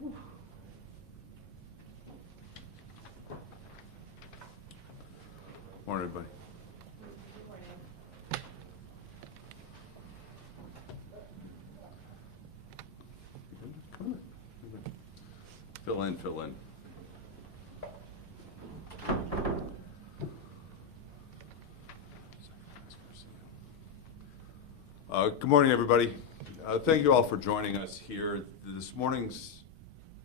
Morning, everybody. Come in. Fill in. Good morning, everybody. Thank you all for joining us here. This morning's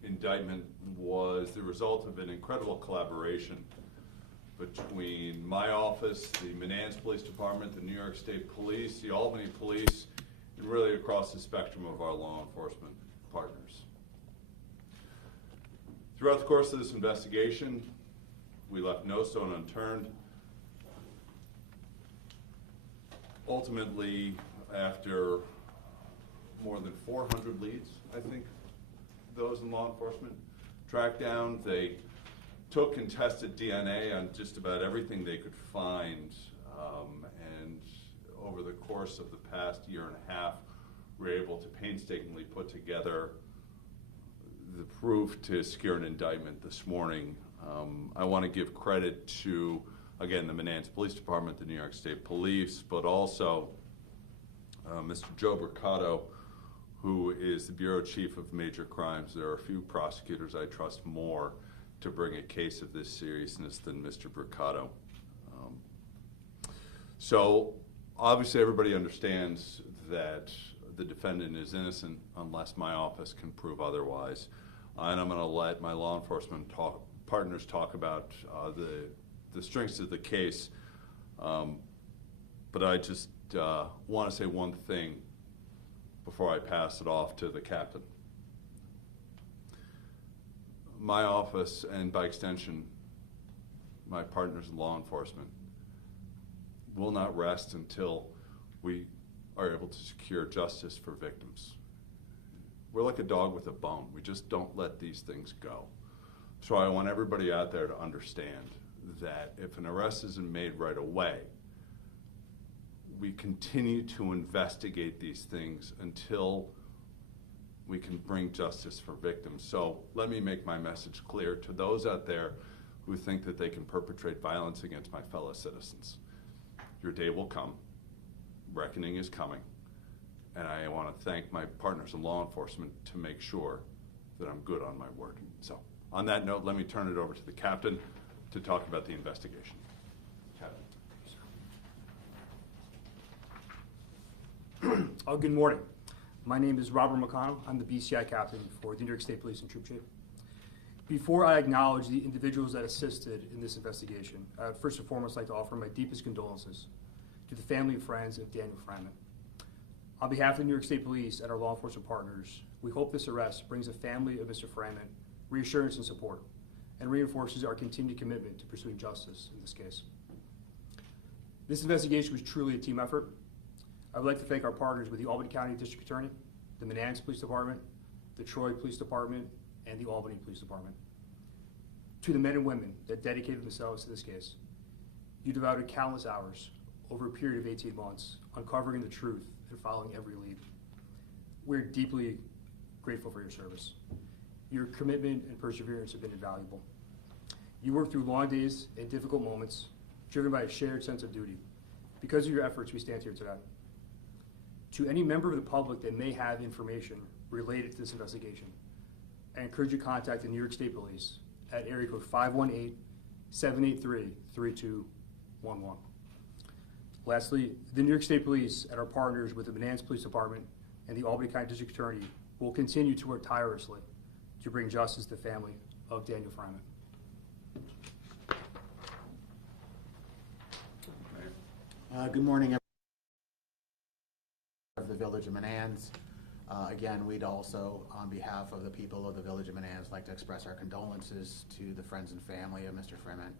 indictment was the result of an incredible collaboration between my office, the Manans Police Department, the New York State Police, the Albany Police, and really across the spectrum of our law enforcement partners. Throughout the course of this investigation, we left no stone unturned. Ultimately, after more than 400 leads, I think, those in law enforcement tracked down, they took and tested DNA on just about everything they could find, and over the course of the past year and a half, we were able to painstakingly put together the proof to secure an indictment this morning. I want to give credit to, again, the Manans Police Department, the New York State Police, but also Mr. Joe Bricado, who is the Bureau Chief of Major Crimes. There are a few prosecutors I trust more to bring a case of this seriousness than Mr. Bricado. So obviously everybody understands that the defendant is innocent unless my office can prove otherwise. And I'm going to let my law enforcement partners talk about the strengths of the case. But I just want to say one thing before I pass it off to the captain. My office, and by extension, my partners in law enforcement, will not rest until we are able to secure justice for victims. We're like a dog with a bone. We just don't let these things go. So I want everybody out there to understand that if an arrest isn't made right away, we continue to investigate these things until we can bring justice for victims. So let me make my message clear to those out there who think that they can perpetrate violence against my fellow citizens. Your day will come. Reckoning is coming. And I want to thank my partners in law enforcement to make sure that I'm good on my word. So on that note, let me turn it over to the captain to talk about the investigation. Captain. Good morning. My name is Robert McConnell. I'm the BCI captain for the New York State Police and Troop Chief. Before I acknowledge the individuals that assisted in this investigation, I would first and foremost like to offer my deepest condolences to the family and friends of Daniel Frament. On behalf of the New York State Police and our law enforcement partners, we hope this arrest brings the family of Mr. Frament reassurance and support and reinforces our continued commitment to pursuing justice in this case. This investigation was truly a team effort. I would like to thank our partners with the Albany County District Attorney, the Manans Police Department, the Troy Police Department, and the Albany Police Department. To the men and women that dedicated themselves to this case, you devoted countless hours over a period of 18 months uncovering the truth and following every lead. We're deeply grateful for your service. Your commitment and perseverance have been invaluable. You worked through long days and difficult moments, driven by a shared sense of duty. Because of your efforts, we stand here today. To any member of the public that may have information related to this investigation, I encourage you to contact the New York State Police at area code 518-783-3211. Lastly, the New York State Police and our partners with the Manans Police Department and the Albany County District Attorney will continue to work tirelessly to bring justice to the family of Daniel Frament. Good morning, everyone of the Village of Manans. Again, we'd also, on behalf of the people of the Village of Manans, like to express our condolences to the friends and family of Mr. Frament.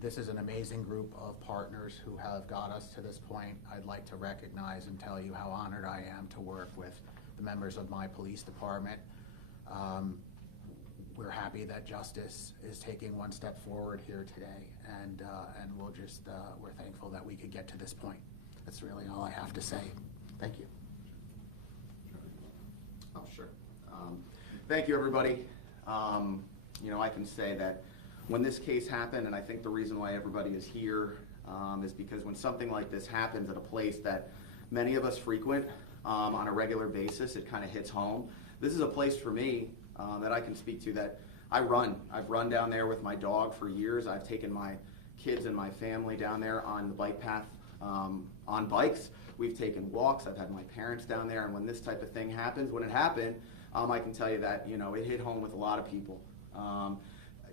This is an amazing group of partners who have got us to this point. I'd like to recognize and tell you how honored I am to work with the members of my police department. We're happy that justice is taking one step forward here today, and we're thankful that we could get to this point. That's really all I have to say. Thank you. Oh, sure. Thank you, everybody. You know, I can say that when this case happened, and I think the reason why everybody is here is because when something like this happens at a place that many of us frequent on a regular basis, it kind of hits home. This is a place for me that I can speak to that I run. I've run down there with my dog for years. I've taken my kids and my family down there on the bike path on bikes. We've taken walks. I've had my parents down there, and when this type of thing happens, when it happened, I can tell you that, you know, it hit home with a lot of people.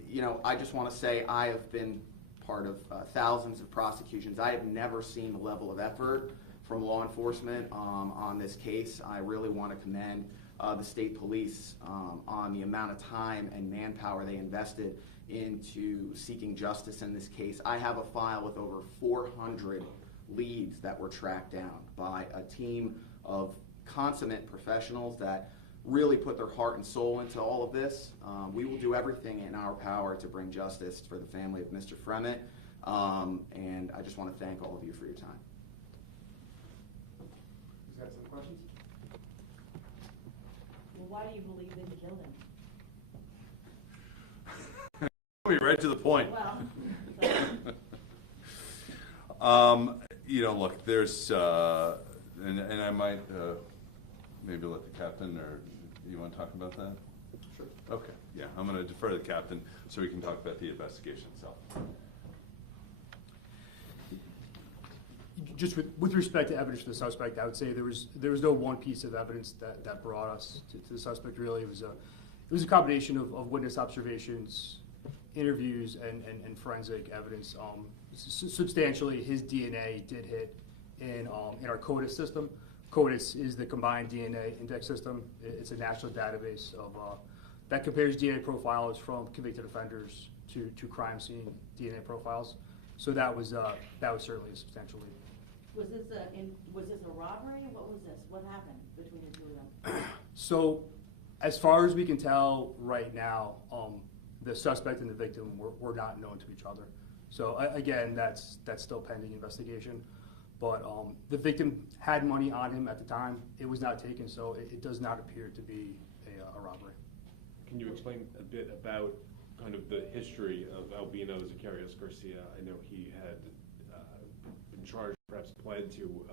You know, I just want to say I have been part of thousands of prosecutions. I have never seen the level of effort from law enforcement on this case. I really want to commend the state police on the amount of time and manpower they invested into seeking justice in this case. I have a file with over 400 leads that were tracked down by a team of consummate professionals that really put their heart and soul into all of this. We will do everything in our power to bring justice for the family of Mr. Frament, and I just want to thank all of you for your time. Who's got some questions? Well, why do you believe that he killed him? Be right to the point. Well, You know, look, there's, and I might maybe let the captain, or you want to talk about that? Sure. Okay, yeah, I'm going to defer to the captain so we can talk about the investigation itself. Just with respect to evidence for the suspect, I would say there was no one piece of evidence that brought us to the suspect. Really, it was a combination of witness observations, interviews, and forensic evidence. Substantially, his DNA did hit in our CODIS system. CODIS is the combined DNA index system. It's a national database of that compares DNA profiles from convicted offenders to crime scene DNA profiles. So that was certainly a substantial lead. was this a robbery? What was this? What happened between the two of them? So, as far as we can tell right now, the suspect and the victim were not known to each other. So again, that's still pending investigation. But the victim had money on him at the time. It was not taken, so it does not appear to be a robbery. Can you explain a bit about kind of the history of Albino Zacharias Garcia? I know he had been charged, perhaps pled to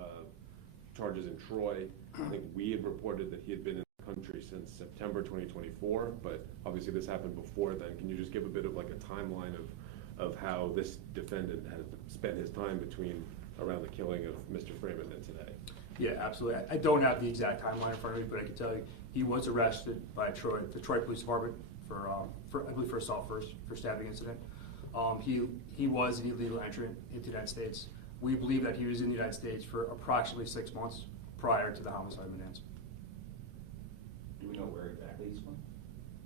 charges in Troy. I think we had reported that he had been in the country since September 2024, but obviously this happened before then. Can you just give a bit of like a timeline of how this defendant has spent his time between around the killing of Mr. Frament and today? Yeah, absolutely. I don't have the exact timeline in front of me, but I can tell you he was arrested by the Troy Police Department for I believe for assault for stabbing incident. He was an illegal entrant into the United States. We believe that he was in the United States for approximately 6 months prior to the homicide in Manans. Do we know where exactly he's from?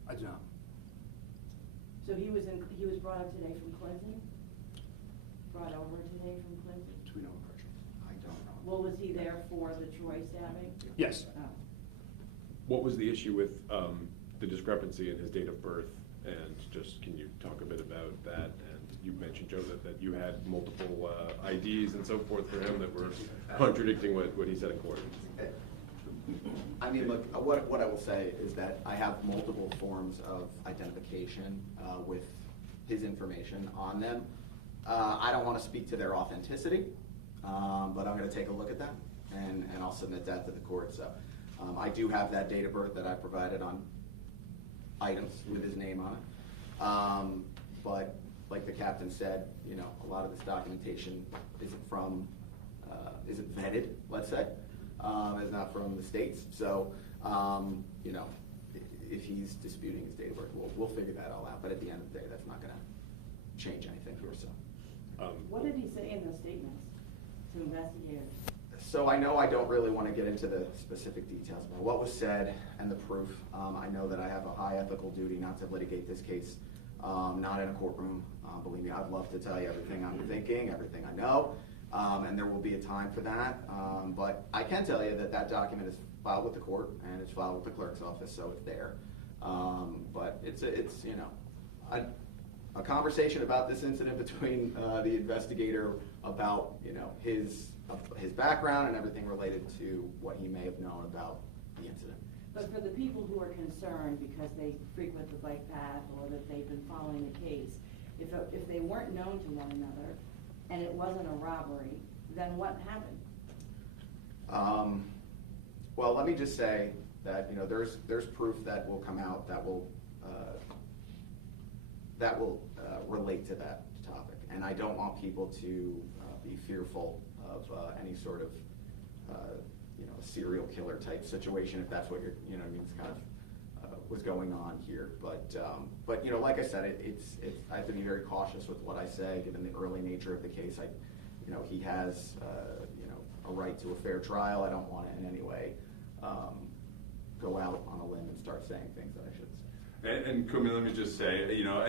I do not. So he was brought up today from Clinton? Brought over today from Clinton? Do we know in person? I don't know. Well, was he there for the Troy stabbing? Yes. Oh. What was the issue with the discrepancy in his date of birth? And just, can you talk a bit about that? And you mentioned, Joe, that you had multiple IDs and so forth for him that were contradicting what he said in court. I mean, look, what I will say is that I have multiple forms of identification with his information on them. I don't want to speak to their authenticity, but I'm going to take a look at that, and I'll submit that to the court. So I do have that date of birth that I provided on items with his name on it. But like the captain said, you know, a lot of this documentation isn't vetted, let's say. It's not from the States. So, you know, if he's disputing his date of birth, we'll figure that all out. But at the end of the day, that's not going to change anything here. So. What did he say in those statements to investigators? So I know I don't really want to get into the specific details about what was said and the proof. I know that I have a high ethical duty not to litigate this case, not in a courtroom. Believe me, I'd love to tell you everything I'm thinking, everything I know, and there will be a time for that. But I can tell you that document is filed with the court and it's filed with the clerk's office, so it's there. But it's you know, a conversation about this incident between the investigator about, you know, his background and everything related to what he may have known about the incident. But for the people who are concerned because they frequent the bike path or that they've been following the case, if they weren't known to one another and it wasn't a robbery, then what happened? Well, let me just say that, you know, there's proof that will come out that will relate to that topic. And I don't want people to be fearful of any sort of, you know, serial killer type situation, if that's what you're, you know, I mean, it's kind of was going on here. But you know, like I said, I have to be very cautious with what I say, given the early nature of the case. You know, he has, you know, a right to a fair trial. I don't want to in any way go out on a limb and start saying things that I shouldn't say. And Kumi, let me just say, you know,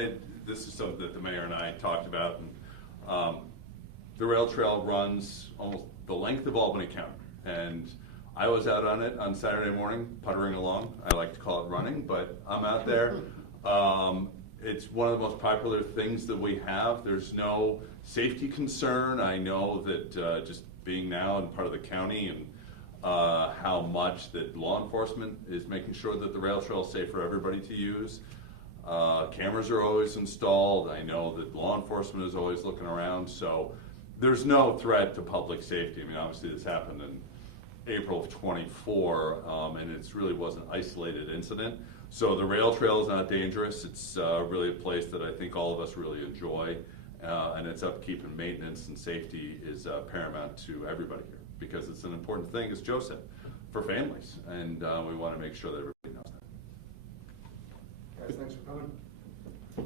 this is something that the mayor and I talked about. And, the rail trail runs almost the length of Albany County. And I was out on it on Saturday morning, puttering along. I like to call it running, but I'm out there. It's one of the most popular things that we have. There's no safety concern. I know that just being now in part of the county and how much that law enforcement is making sure that the rail trail is safe for everybody to use. Cameras are always installed. I know that law enforcement is always looking around. So there's no threat to public safety. I mean, obviously this happened in April of '24, and it really was an isolated incident. So the rail trail is not dangerous. It's really a place that I think all of us really enjoy, and its upkeep and maintenance and safety is paramount to everybody here, because it's an important thing, as Joe said, for families, and we want to make sure that everybody knows that. Guys, thanks for coming.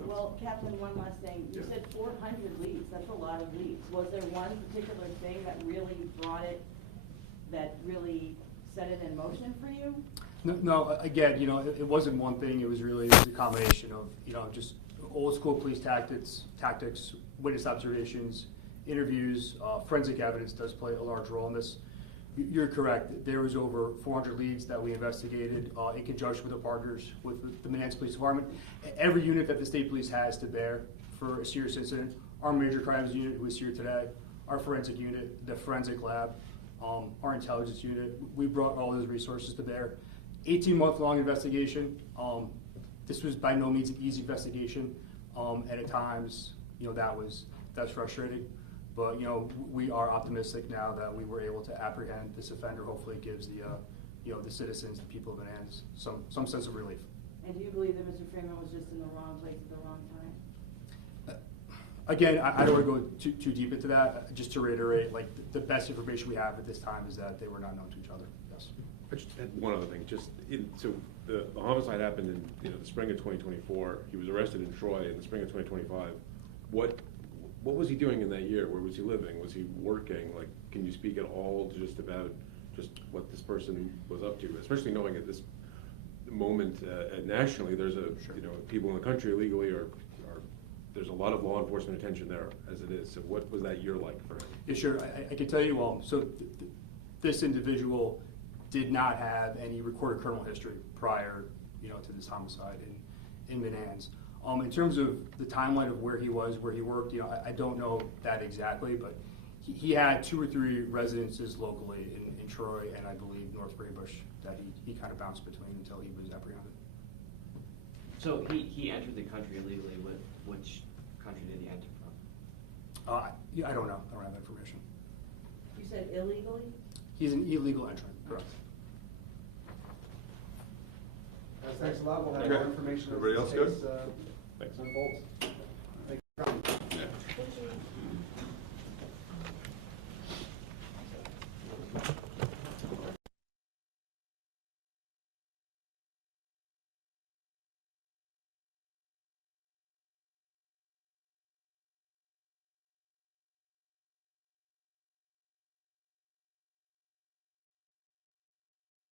Well, Captain, one last thing. You said 400 leads. That's a lot of leads. Was there one particular thing that really that really set it in motion for you? No, again, you know, it wasn't one thing. It was a combination of, you know, just old school police tactics, witness observations, interviews, forensic evidence does play a large role in this. You're correct. There was over 400 leads that we investigated in conjunction with our partners with the Manans Police Department. Every unit that the state police has to bear for a serious incident, our major crimes unit, who is here today, our forensic unit, the forensic lab, our intelligence unit, we brought all those resources to bear. 18-month-long investigation. This was by no means an easy investigation, and at times, you know, that's frustrating. But, you know, we are optimistic now that we were able to apprehend this offender. Hopefully, it gives the, you know, the citizens, the people of Manans, some sense of relief. And do you believe that Mr. Frament was just in the wrong place at the wrong time? Again, I don't want to go too deep into that. Just to reiterate, like, the best information we have at this time is that they were not known to each other. Yes. I just had one other thing. So the homicide happened in, you know, the spring of 2024. He was arrested in Troy in the spring of 2025. What was he doing in that year? Where was he living? Was he working? Like, can you speak at all just about just what this person was up to? Especially knowing at this moment nationally, there's you know, people in the country illegally there's a lot of law enforcement attention there as it is. So what was that year like for him? Yeah, sure. I can tell you, so this individual did not have any recorded criminal history prior, you know, to this homicide in Manans. In terms of the timeline of where he was, where he worked, you know, I don't know that exactly, but he had 2 or 3 residences locally in Troy and I believe North Greenbush that he kind of bounced between until he was apprehended. So he entered the country illegally. Which country did he enter from? I don't know. I don't have that information. You said illegally? He's an illegal entrant, correct. Guys, thanks a lot. We'll have Okay. more information. Everybody else good? Thanks. Unfolds.